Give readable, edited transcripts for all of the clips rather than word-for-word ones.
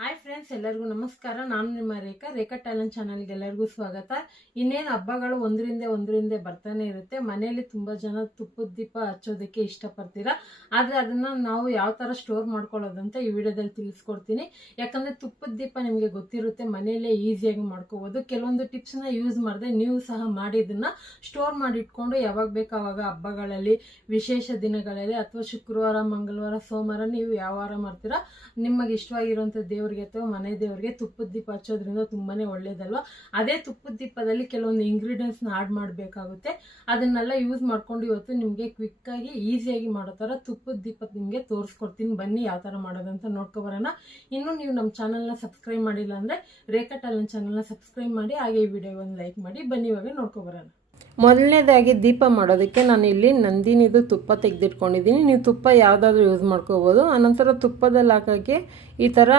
Hi friends, ಎಲ್ಲರಿಗೂ ನಮಸ್ಕಾರ. ನಾನು ನಿಮ್ಮ ರೇಖಾ ಟ್ಯಾಲೆಂಟ್ ಚಾನಲ್ಗೆ ಎಲ್ಲರಿಗೂ ಸ್ವಾಗತ. ಇನ್ನೇನು ಹಬ್ಬಗಳು ಒಂದರಿಂದ ಬರ್ತಾನೆ ಇರುತ್ತೆ. ಮನೆಯಲ್ಲಿ ತುಂಬ ಜನ ತುಪ್ಪದ ದೀಪ ಹಚ್ಚೋದಕ್ಕೆ ಇಷ್ಟಪಡ್ತೀರಾ. ಆದರೆ ಅದನ್ನು ನಾವು ಯಾವ ಥರ ಸ್ಟೋರ್ ಮಾಡ್ಕೊಳ್ಳೋದಂತ ಈ ವಿಡಿಯೋದಲ್ಲಿ ತಿಳಿಸ್ಕೊಡ್ತೀನಿ. ಯಾಕಂದರೆ ತುಪ್ಪದ ದೀಪ ನಿಮಗೆ ಗೊತ್ತಿರುತ್ತೆ, ಮನೆಯಲ್ಲೇ ಈಸಿಯಾಗಿ ಮಾಡ್ಕೋಬೋದು. ಕೆಲವೊಂದು ಟಿಪ್ಸ್ನ ಯೂಸ್ ಮಾಡಿದೆ ನೀವು ಸಹ ಮಾಡಿ ಇದನ್ನು ಸ್ಟೋರ್ ಮಾಡಿ ಇಟ್ಕೊಂಡು ಯಾವಾಗ ಬೇಕು ಆವಾಗ ಹಬ್ಬಗಳಲ್ಲಿ, ವಿಶೇಷ ದಿನಗಳಲ್ಲಿ ಅಥವಾ ಶುಕ್ರವಾರ, ಮಂಗಳವಾರ, ಸೋಮವಾರ ನೀವು ಯಾವ ವಾರ ಮಾಡ್ತೀರಾ ನಿಮಗೆ ಇಷ್ಟವಾಗಿರುವಂಥ ದೇವರಿಗೆ ಅಥವಾ ಮನೆ ದೇವರಿಗೆ ತುಪ್ಪದ ದೀಪ ಹಚ್ಚೋದ್ರಿಂದ ತುಂಬಾನೇ ಒಳ್ಳೇದಲ್ವಾ. ಅದೇ ತುಪ್ಪದ ದೀಪದಲ್ಲಿ ಕೆಲವೊಂದು ಇಂಗ್ರೀಡಿಯೆಂಟ್ಸ್ನ ಆಡ್ ಮಾಡಬೇಕಾಗುತ್ತೆ. ಅದನ್ನೆಲ್ಲ ಯೂಸ್ ಮಾಡ್ಕೊಂಡು ಇವತ್ತು ನಿಮಗೆ ಕ್ವಿಕ್ಕಾಗಿ ಈಸಿಯಾಗಿ ಮಾಡೋ ಥರ ತುಪ್ಪದ ದೀಪ ನಿಮಗೆ ತೋರಿಸ್ಕೊಡ್ತೀನಿ. ಬನ್ನಿ ಯಾವ ಥರ ಮಾಡೋದಂತ ನೋಡ್ಕೊಬರೋಣ. ಇನ್ನು ನೀವು ನಮ್ಮ ಚಾನಲ್ನ ಸಬ್ಸ್ಕ್ರೈಬ್ ಮಾಡಿಲ್ಲ ಅಂದರೆ ರೇಖಾ ಟ್ಯಾಲೆಂಟ್ ಚಾನಲ್ನ ಸಬ್ಸ್ಕ್ರೈಬ್ ಮಾಡಿ, ಹಾಗೆ ಈ ವಿಡಿಯೋ ಒಂದು ಲೈಕ್ ಮಾಡಿ. ಬನ್ನಿ ಇವಾಗ ನೋಡ್ಕೊಬರೋಣ. ಮೊದಲನೇದಾಗಿ ದೀಪ ಮಾಡೋದಕ್ಕೆ ನಾನು ಇಲ್ಲಿ ನಂದಿನಿದು ತುಪ್ಪ ತೆಗೆದಿಟ್ಕೊಂಡಿದ್ದೀನಿ. ನೀವು ತುಪ್ಪ ಯಾವುದಾದ್ರೂ ಯೂಸ್ ಮಾಡ್ಕೋಬೋದು. ಆನಂತರ ತುಪ್ಪದಲ್ಲಿ ಹಾಕೋಕ್ಕೆ ಈ ಥರ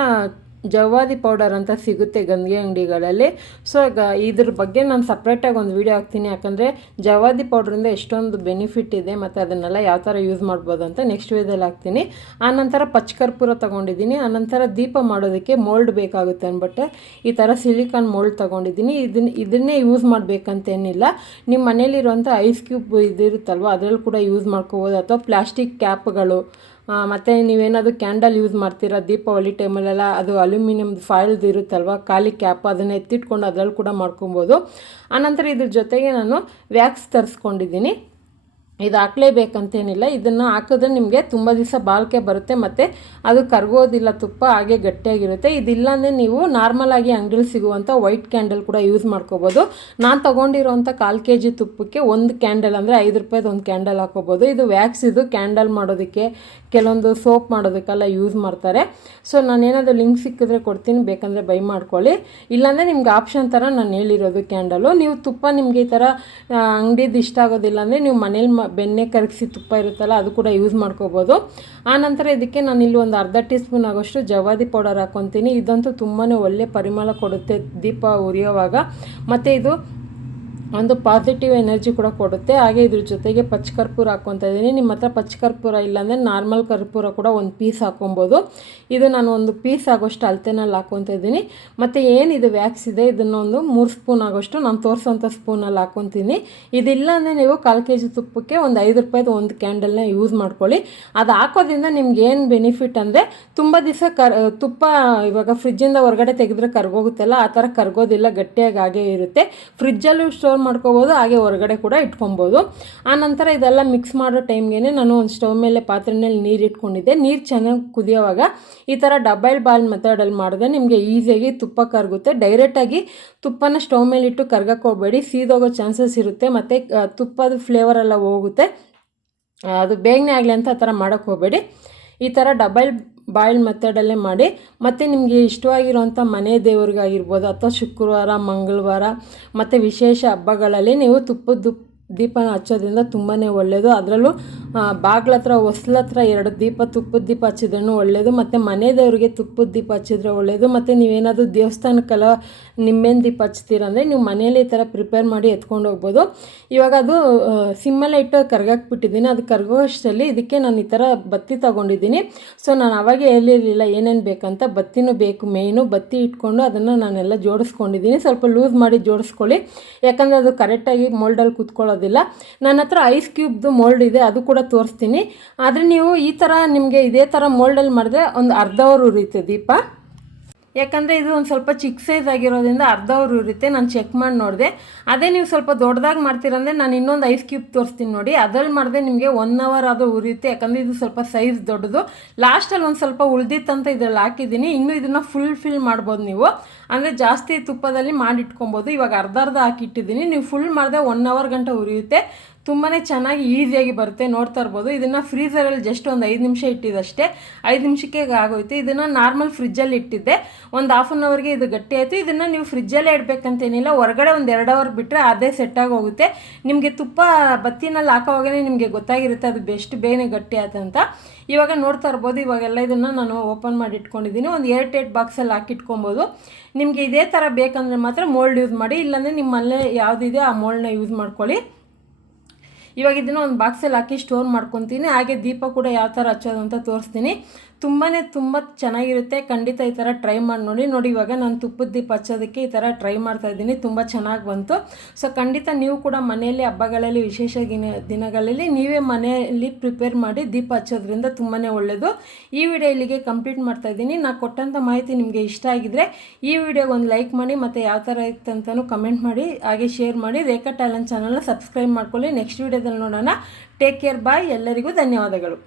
ಜವಾದಿ ಪೌಡರ್ ಅಂತ ಸಿಗುತ್ತೆ ಗಂಧಿಗೆ ಅಂಗಡಿಗಳಲ್ಲಿ. ಸೊ ಇದ್ರ ಬಗ್ಗೆ ನಾನು ಸಪ್ರೇಟಾಗಿ ಒಂದು ವಿಡಿಯೋ ಹಾಕ್ತೀನಿ. ಯಾಕಂದರೆ ಜವಾದಿ ಪೌಡ್ರಿಂದ ಎಷ್ಟೊಂದು ಬೆನಿಫಿಟ್ ಇದೆ ಮತ್ತು ಅದನ್ನೆಲ್ಲ ಯಾವ ಥರ ಯೂಸ್ ಮಾಡ್ಬೋದು ಅಂತ ನೆಕ್ಸ್ಟ್ ವಿಡಿಯೋದಲ್ಲಿ ಹಾಕ್ತೀನಿ. ಆನಂತರ ಪಚ್ಚಕರ್ಪೂರ ತೊಗೊಂಡಿದ್ದೀನಿ. ಆನಂತರ ದೀಪ ಮಾಡೋದಕ್ಕೆ ಮೋಲ್ಡ್ ಬೇಕಾಗುತ್ತೆ ಅಂದ್ಬಿಟ್ಟು ಈ ಥರ ಸಿಲಿಕಾನ್ ಮೋಲ್ಡ್ ತೊಗೊಂಡಿದ್ದೀನಿ. ಇದನ್ನೇ ಯೂಸ್ ಮಾಡಬೇಕಂತೇನಿಲ್ಲ. ನಿಮ್ಮ ಮನೇಲಿರುವಂಥ ಐಸ್ ಕ್ಯೂಬ್ ಇದಿರುತ್ತಲ್ವ ಅದರಲ್ಲಿ ಕೂಡ ಯೂಸ್ ಮಾಡ್ಕೋಬೋದು, ಅಥವಾ ಪ್ಲಾಸ್ಟಿಕ್ ಕ್ಯಾಪ್ಗಳು, ಮತ್ತು ನೀವೇನಾದರೂ ಕ್ಯಾಂಡಲ್ ಯೂಸ್ ಮಾಡ್ತೀರಾ ದೀಪಾವಳಿ ಟೈಮಲ್ಲೆಲ್ಲ, ಅದು ಅಲ್ಯೂಮಿನಿಯಮ್ ಫಾಯಿಲ್ದು ಇರುತ್ತಲ್ವ ಖಾಲಿ ಕ್ಯಾಪ್, ಅದನ್ನು ಎತ್ತಿಟ್ಕೊಂಡು ಅದರಲ್ಲಿ ಕೂಡ ಮಾಡ್ಕೊಬೋದು. ಆನಂತರ ಇದ್ರ ಜೊತೆಗೆ ನಾನು ವ್ಯಾಕ್ಸ್ ತರಿಸ್ಕೊಂಡಿದ್ದೀನಿ. ಇದು ಹಾಕ್ಲೇಬೇಕಂತೇನಿಲ್ಲ. ಇದನ್ನು ಹಾಕಿದ್ರೆ ನಿಮಗೆ ತುಂಬ ದಿವಸ ಬಾಳಿಕೆ ಬರುತ್ತೆ ಮತ್ತು ಅದು ಕರಗೋದಿಲ್ಲ, ತುಪ್ಪ ಹಾಗೆ ಗಟ್ಟಿಯಾಗಿರುತ್ತೆ. ಇದಿಲ್ಲಾಂದರೆ ನೀವು ನಾರ್ಮಲಾಗಿ ಅಂಗಡಿಲಿ ಸಿಗುವಂಥ ವೈಟ್ ಕ್ಯಾಂಡಲ್ ಕೂಡ ಯೂಸ್ ಮಾಡ್ಕೋಬೋದು. ನಾನು ತೊಗೊಂಡಿರೋಂಥ 1/4 kg ತುಪ್ಪಕ್ಕೆ ಒಂದು ಕ್ಯಾಂಡಲ್ ಅಂದರೆ 5 ರೂಪಾಯಿದು ಒಂದು ಕ್ಯಾಂಡಲ್ ಹಾಕೋಬೋದು. ಇದು ವ್ಯಾಕ್ಸ್, ಇದು ಕ್ಯಾಂಡಲ್ ಮಾಡೋದಕ್ಕೆ, ಕೆಲವೊಂದು ಸೋಪ್ ಮಾಡೋದಕ್ಕೆಲ್ಲ ಯೂಸ್ ಮಾಡ್ತಾರೆ. ಸೊ ನಾನೇನಾದರೂ ಲಿಂಕ್ ಸಿಕ್ಕಿದ್ರೆ ಕೊಡ್ತೀನಿ, ಬೇಕಂದರೆ ಬೈ ಮಾಡ್ಕೊಳ್ಳಿ. ಇಲ್ಲಾಂದರೆ ನಿಮ್ಗೆ ಆಪ್ಷನ್ ಥರ ನಾನು ಹೇಳಿರೋದು ಕ್ಯಾಂಡಲು. ನೀವು ತುಪ್ಪ ನಿಮಗೆ ಈ ಥರ ಅಂಗಡಿದು ಇಷ್ಟ ಆಗೋದಿಲ್ಲ ಅಂದರೆ ನೀವು ಮನೇಲಿ ಬೆಣ್ಣೆ ಕರಗಿಸಿ ತುಪ್ಪ ಇರುತ್ತಲ್ಲ ಅದು ಕೂಡ ಯೂಸ್ ಮಾಡ್ಕೋಬೋದು. ಆನಂತರ ಇದಕ್ಕೆ ನಾನು ಇಲ್ಲಿ ಒಂದು ಅರ್ಧ ಟೀ ಸ್ಪೂನ್ ಆಗೋಷ್ಟು ಜವಾದಿ ಪೌಡರ್ ಹಾಕ್ಕೊತೀನಿ. ಇದಂತೂ ತುಂಬಾ ಒಳ್ಳೆ ಪರಿಮಳ ಕೊಡುತ್ತೆ ದೀಪ ಉರಿಯೋವಾಗ, ಮತ್ತು ಇದು ಒಂದು ಪಾಸಿಟಿವ್ ಎನರ್ಜಿ ಕೂಡ ಕೊಡುತ್ತೆ. ಹಾಗೆ ಇದ್ರ ಜೊತೆಗೆ ಪಚ್ಚಕರ್ಪೂರ ಹಾಕ್ಕೊತಾ ಇದ್ದೀನಿ. ನಿಮ್ಮ ಹತ್ರ ಪಚ್ಚಕರ್ಪೂರ ಇಲ್ಲಾಂದರೆ ನಾರ್ಮಲ್ ಕರ್ಪೂರ ಕೂಡ ಒಂದು ಪೀಸ್ ಹಾಕ್ಕೊಬೋದು. ಇದು ನಾನು ಒಂದು ಪೀಸ್ ಆಗೋಷ್ಟು ಅಳತೆನಲ್ಲಿ ಹಾಕ್ಕೊತಾ ಇದ್ದೀನಿ. ಮತ್ತು ಏನಿದು ವ್ಯಾಕ್ಸ್ ಇದೆ ಇದನ್ನು ಒಂದು 3 ಸ್ಪೂನ್ ಆಗೋಷ್ಟು ನಾನು ತೋರಿಸೋಂಥ ಸ್ಪೂನಲ್ಲಿ ಹಾಕ್ಕೊತೀನಿ. ಇದಿಲ್ಲ ಅಂದರೆ ನೀವು 1/4 kg ತುಪ್ಪಕ್ಕೆ ಒಂದು 5 ರೂಪಾಯಿದು ಒಂದು ಕ್ಯಾಂಡಲ್ನ ಯೂಸ್ ಮಾಡ್ಕೊಳ್ಳಿ. ಅದು ಹಾಕೋದ್ರಿಂದ ನಿಮ್ಗೆ ಏನು ಬೆನಿಫಿಟ್ ಅಂದರೆ ತುಂಬ ದಿವಸ ತುಪ್ಪ ಇವಾಗ ಫ್ರಿಜ್ಜಿಂದ ಹೊರಗಡೆ ತೆಗೆದ್ರೆ ಕರ್ಗೋಗುತ್ತಲ್ಲ, ಆ ಥರ ಕರ್ಗೋದಿಲ್ಲ, ಗಟ್ಟಿಯಾಗಿ ಹಾಗೇ ಇರುತ್ತೆ. ಫ್ರಿಜ್ಜಲ್ಲೂ ಸ್ಟೋರ್ ಮಾಡ್ಕೋಬೋದು, ಹಾಗೆ ಹೊರಗಡೆ ಕೂಡ ಇಟ್ಕೊಬೋದು. ಆನಂತರ ಇದೆಲ್ಲ ಮಿಕ್ಸ್ ಮಾಡೋ ಟೈಮ್ಗೆ ನಾನು ಒಂದು ಸ್ಟವ್ ಮೇಲೆ ಪಾತ್ರೆಯಲ್ಲಿ ನೀರು ಇಟ್ಕೊಂಡಿದ್ದೆ. ನೀರು ಚೆನ್ನಾಗಿ ಕುದಿಯೋವಾಗ ಈ ಥರ ಡಬಲ್ ಬಾಯ್ಲ್ ಮೆಥಡಲ್ಲಿ ಮಾಡಿದ್ರೆ ನಿಮಗೆ ಈಸಿಯಾಗಿ ತುಪ್ಪ ಕರಗುತ್ತೆ. ಡೈರೆಕ್ಟಾಗಿ ತುಪ್ಪನ ಸ್ಟವ್ ಮೇಲೆ ಇಟ್ಟು ಕರ್ಗಕ್ಕೆ ಹೋಗಬೇಡಿ, ಸೀದೋಗೋ ಚಾನ್ಸಸ್ ಇರುತ್ತೆ ಮತ್ತು ತುಪ್ಪದ ಫ್ಲೇವರ್ ಎಲ್ಲ ಹೋಗುತ್ತೆ. ಅದು ಬೇಗನೆ ಆಗಲಿ ಅಂತ ಆ ಥರ ಮಾಡೋಕ್ಕೆ ಹೋಗಬೇಡಿ. ಈ ಥರ ಡಬಲ್ ಬಾಯ್ಲ್ ಮೆಥಡಲ್ಲೇ ಮಾಡಿ. ಮತ್ತು ನಿಮಗೆ ಇಷ್ಟವಾಗಿರೋಂಥ ಮನೆ ದೇವ್ರಿಗಾಗಿರ್ಬೋದು ಅಥವಾ ಶುಕ್ರವಾರ, ಮಂಗಳವಾರ ಮತ್ತು ವಿಶೇಷ ಹಬ್ಬಗಳಲ್ಲಿ ನೀವು ತುಪ್ಪದ ದೀಪನ ಹಚ್ಚೋದ್ರಿಂದ ತುಂಬಾ ಒಳ್ಳೆಯದು. ಅದರಲ್ಲೂ ಬಾಗ್ಲ ಹತ್ರ, ಹೊಸ್ಲ ಹತ್ರ 2 ದೀಪ ತುಪ್ಪದ ದೀಪ ಹಚ್ಚಿದ್ರೂ ಒಳ್ಳೆಯದು. ಮತ್ತು ಮನೆ ದೇವರಿಗೆ ತುಪ್ಪದ ದೀಪ ಹಚ್ಚಿದ್ರೆ ಒಳ್ಳೆಯದು. ಮತ್ತು ನೀವೇನಾದರೂ ದೇವಸ್ಥಾನಕ್ಕೆಲ್ಲ ನಿಂಬೆಹಣ್ಣು ದೀಪ ಹಚ್ತೀರಂದರೆ ನೀವು ಮನೇಲಿ ಈ ಥರ ಪ್ರಿಪೇರ್ ಮಾಡಿ ಎತ್ಕೊಂಡು ಹೋಗ್ಬೋದು. ಇವಾಗ ಅದು ಸಿಮ್ಮಲ್ಲೇ ಇಟ್ಟು ಕರ್ಗಾಕ್ಬಿಟ್ಟಿದ್ದೀನಿ. ಅದು ಕರ್ಗೋಷ್ಟರಲ್ಲಿ ಇದಕ್ಕೆ ನಾನು ಈ ಥರ ಬತ್ತಿ ತೊಗೊಂಡಿದ್ದೀನಿ. ಸೊ ನಾನು ಅವಾಗೇ ಹೇಳಿರಲಿಲ್ಲ ಏನೇನು ಬೇಕಂತ. ಬತ್ತಿನೂ ಬೇಕು, ಮೇಯ್ನು ಬತ್ತಿ ಇಟ್ಕೊಂಡು ಅದನ್ನು ನಾನೆಲ್ಲ ಜೋಡಿಸ್ಕೊಂಡಿದ್ದೀನಿ. ಸ್ವಲ್ಪ ಲೂಸ್ ಮಾಡಿ ಜೋಡಿಸ್ಕೊಳ್ಳಿ, ಯಾಕಂದರೆ ಅದು ಕರೆಕ್ಟಾಗಿ ಮೋಲ್ಡಲ್ಲಿ ಕುತ್ಕೊಳ್ಳೋದಿಲ್ಲ. ನನ್ನ ಹತ್ರ ಐಸ್ ಕ್ಯೂಬ್ದು ಮೋಲ್ಡ್ ಇದೆ, ಅದು ಕೂಡ ತೋರಿಸ್ತೀನಿ. ಆದರೆ ನೀವು ಈ ಥರ ನಿಮಗೆ ಇದೇ ಥರ ಮೋಲ್ಡಲ್ಲಿ ಮಾಡಿದ್ರೆ ಒಂದು ಅರ್ಧ ಅವರ್ ಉರಿಯುತ್ತೆ ದೀಪ. ಯಾಕಂದರೆ ಇದು ಒಂದು ಸ್ವಲ್ಪ ಚಿಕ್ಕ ಸೈಜ್ ಆಗಿರೋದ್ರಿಂದ ಅರ್ಧ ಅವರ್ ಉರಿಯುತ್ತೆ. ನಾನು ಚೆಕ್ ಮಾಡಿ ನೋಡಿದೆ. ಅದೇ ನೀವು ಸ್ವಲ್ಪ ದೊಡ್ಡದಾಗಿ ಮಾಡ್ತೀರಂದರೆ ನಾನು ಇನ್ನೊಂದು ಐಸ್ ಕ್ಯೂಬ್ ತೋರಿಸ್ತೀನಿ ನೋಡಿ, ಅದರಲ್ಲಿ ಮಾಡಿದ್ರೆ ನಿಮಗೆ 1 ಅವರ್ ಆದರೂ ಉರಿಯುತ್ತೆ. ಯಾಕಂದರೆ ಇದು ಸ್ವಲ್ಪ ಸೈಜ್ ದೊಡ್ಡದು. ಲಾಸ್ಟಲ್ಲಿ ಒಂದು ಸ್ವಲ್ಪ ಉಳ್ದಿತ್ತಂತ ಇದರಲ್ಲಿ ಹಾಕಿದ್ದೀನಿ. ಇನ್ನೂ ಇದನ್ನು ಫಿಲ್ ಮಾಡ್ಬೋದು ನೀವು, ಅಂದರೆ ಜಾಸ್ತಿ ತುಪ್ಪದಲ್ಲಿ ಮಾಡಿಟ್ಕೊಬೋದು. ಇವಾಗ ಅರ್ಧ ಹಾಕಿಟ್ಟಿದ್ದೀನಿ. ನೀವು ಫುಲ್ ಮಾಡಿದ್ರೆ 1 ಅವರ್ ಗಂಟೆ ಉರಿಯುತ್ತೆ. ತುಂಬಾ ಚೆನ್ನಾಗಿ ಈಸಿಯಾಗಿ ಬರುತ್ತೆ. ನೋಡ್ತಾ ಇರ್ಬೋದು. ಇದನ್ನು ಫ್ರೀಝರಲ್ಲಿ ಜಸ್ಟ್ ಒಂದು 5 ನಿಮಿಷ ಇಟ್ಟಿದ್ದಷ್ಟೇ, 5 ನಿಮಿಷಕ್ಕೆ ಆಗೋಯ್ತು. ಇದನ್ನು ನಾರ್ಮಲ್ ಫ್ರಿಜ್ಜಲ್ಲಿ ಇಟ್ಟಿದ್ದೆ, ಒಂದು ½ ಅನ್ ಅವರ್ಗೆ ಇದು ಗಟ್ಟಿ ಆಯಿತು. ಇದನ್ನು ನೀವು ಫ್ರಿಜ್ಜಲ್ಲೇ ಇಡಬೇಕಂತೇನಿಲ್ಲ, ಹೊರಗಡೆ ಒಂದು 2 ಅವರ್ ಬಿಟ್ಟರೆ ಅದೇ ಸೆಟ್ಟಾಗಿ ಹೋಗುತ್ತೆ. ನಿಮಗೆ ತುಪ್ಪ ಬತ್ತಿನಲ್ಲಿ ಹಾಕೋವಾಗಲೇ ನಿಮಗೆ ಗೊತ್ತಾಗಿರುತ್ತೆ ಅದು ಬೇಗನೆ ಗಟ್ಟಿ ಆಯ್ತಂತ. ಇವಾಗ ನೋಡ್ತಾ ಇರ್ಬೋದು. ಇವಾಗೆಲ್ಲ ಇದನ್ನು ನಾನು ಓಪನ್ ಮಾಡಿ ಇಟ್ಕೊಂಡಿದ್ದೀನಿ. ಒಂದು ಏರ್ಟೈಟ್ ಬಾಕ್ಸಲ್ಲಿ ಹಾಕಿಟ್ಕೊಬೋದು. ನಿಮಗೆ ಇದೇ ಥರ ಬೇಕಂದರೆ ಮಾತ್ರ ಮೋಲ್ಡ್ ಯೂಸ್ ಮಾಡಿ, ಇಲ್ಲಾಂದರೆ ನಿಮ್ಮ ಮನೆ ಯಾವುದಿದೆ ಆ ಮೋಲ್ಡ್ನ ಯೂಸ್ ಮಾಡ್ಕೊಳ್ಳಿ. ಇವಾಗ ಇದನ್ನು ಒಂದು ಬಾಕ್ಸಲ್ಲಿ ಹಾಕಿ ಸ್ಟೋರ್ ಮಾಡ್ಕೊತೀನಿ. ಹಾಗೆ ದೀಪ ಕೂಡ ಯಾವ ಥರ ಹಚ್ಚೋದು ಅಂತ ತೋರಿಸ್ತೀನಿ. ತುಂಬ ಚೆನ್ನಾಗಿರುತ್ತೆ. ಖಂಡಿತ ಈ ಥರ ಟ್ರೈ ಮಾಡಿ ನೋಡಿ. ಇವಾಗ ನಾನು ತುಪ್ಪದ ದೀಪ ಹಚ್ಚೋದಕ್ಕೆ ಈ ಥರ ಟ್ರೈ ಮಾಡ್ತಾ ಇದ್ದೀನಿ. ತುಂಬ ಚೆನ್ನಾಗಿ ಬಂತು. ಸೊ ಖಂಡಿತ ನೀವು ಕೂಡ ಮನೆಯಲ್ಲಿ ಹಬ್ಬಗಳಲ್ಲಿ ವಿಶೇಷ ದಿನಗಳಲ್ಲಿ ನೀವೇ ಮನೆಯಲ್ಲಿ ಪ್ರಿಪೇರ್ ಮಾಡಿ ದೀಪ ಹಚ್ಚೋದ್ರಿಂದ ತುಂಬಾ ಒಳ್ಳೆಯದು. ಈ ವಿಡಿಯೋ ಇಲ್ಲಿಗೆ ಕಂಪ್ಲೀಟ್ ಮಾಡ್ತಾ ಇದ್ದೀನಿ. ನಾನು ಕೊಟ್ಟಂಥ ಮಾಹಿತಿ ನಿಮಗೆ ಇಷ್ಟ ಆಗಿದ್ರೆ ಈ ವಿಡಿಯೋಗೆ ಒಂದು ಲೈಕ್ ಮಾಡಿ, ಮತ್ತು ಯಾವ ಥರ ಇತ್ತು ಅಂತಲೂ ಕಮೆಂಟ್ ಮಾಡಿ, ಹಾಗೆ ಶೇರ್ ಮಾಡಿ. ರೇಖಾ ಟ್ಯಾಲೆಂಟ್ ಚಾನಲ್ನ ಸಬ್ಸ್ಕ್ರೈಬ್ ಮಾಡ್ಕೊಳ್ಳಿ. ನೆಕ್ಸ್ಟ್ ವಿಡಿಯೋದಲ್ಲಿ ನೋಡೋಣ. ಟೇಕ್ ಕೇರ್, ಬಾಯ್. ಎಲ್ಲರಿಗೂ ಧನ್ಯವಾದಗಳು.